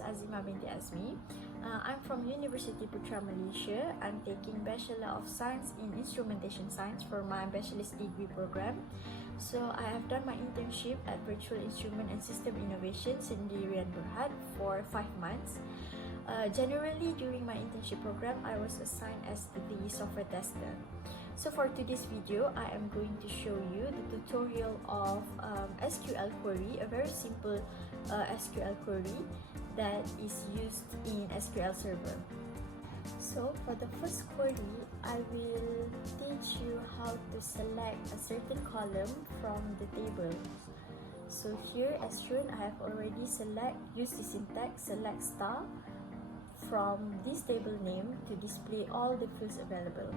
Azima binti Azmi. I'm from University Putra Malaysia. I'm taking Bachelor of Science in Instrumentation Science for my bachelor's degree program. So I have done my internship at Virtual Instrument and System Innovation Sendirian Berhad for 5 months. Generally, during my internship program, I was assigned as the software tester. So for today's video, I am going to show you the tutorial of SQL query, a very simple SQL query that is used in SQL Server. So for the first query, I will teach you how to select a certain column from the table. So here, as shown, I have already used the syntax select star from this table name to display all the fields available.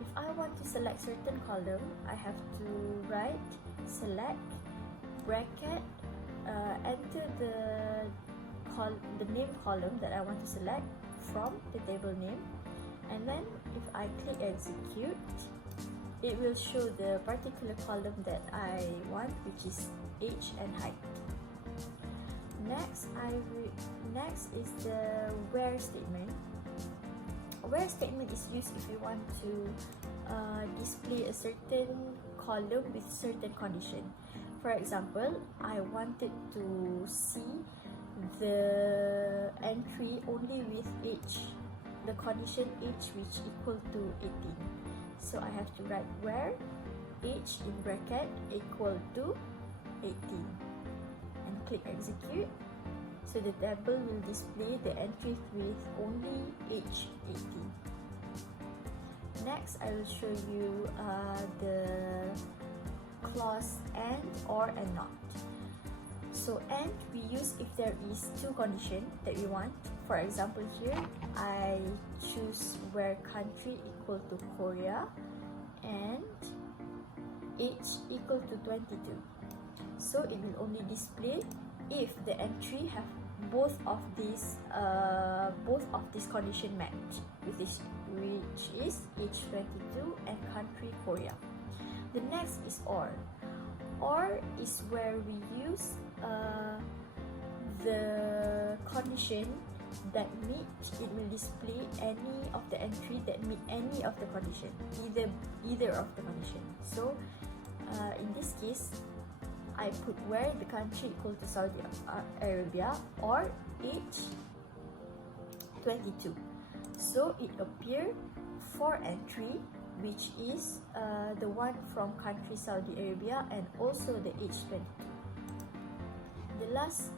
If I want to select certain column, I have to write select bracket, enter the name column that I want to select from the table name, and then if I click execute, it will show the particular column that I want, which is age and height. Next is the where statement. Where statement is used if you want to display a certain column with certain condition. For example, I wanted to see the entry only with age, the condition age which equal to 18. So I have to write where age in bracket equal to 18 and click execute. So the table will display the entries with only age 18. Next, I will show you the clause and, or, and not. So and we use if there is two conditions that we want. For example, here I choose where country equal to Korea and age equal to 22. So it will only display if the entry have both of these condition match, which is age 22 and country Korea. The next is or. Or is where we use the condition that meet, it will display any of the entry that meet any of the condition, either of the condition. So in this case, I put where the country equal to Saudi Arabia or age 22. So it appear for entry, which is the one from country Saudi Arabia and also the age 22. The last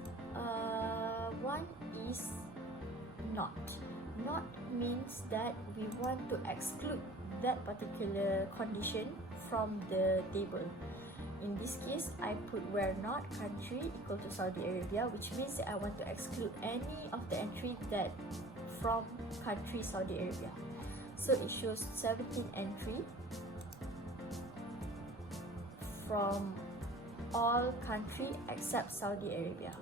one is not. Not means that we want to exclude that particular condition from the table. In this case, I put where not country equal to Saudi Arabia, which means that I want to exclude any of the entry that from country Saudi Arabia. So it shows 17 entry from all country except Saudi Arabia.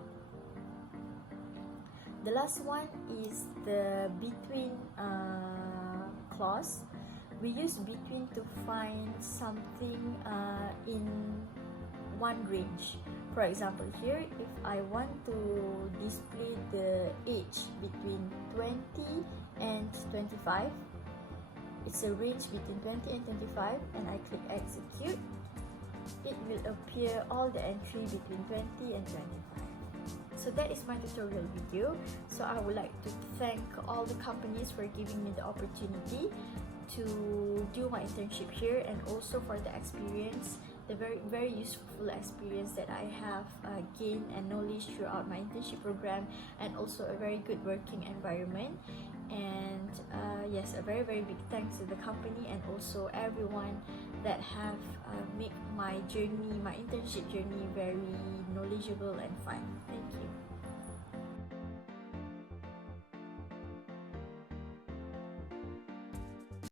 The last one is the between clause. We use between to find something in one range. For example, here if I want to display the age between 20 and 25, it's a range between 20 and 25, and I click execute, it will appear all the entry between 20 and 25. So that is my tutorial video. So I would like to thank all the companies for giving me the opportunity to do my internship here, and also for the experience, the very useful experience that I have gained and knowledge throughout my internship program, and also a very good working environment. And yes, a very big thanks to the company and also everyone that have made my internship journey very knowledgeable and fun. Thank you.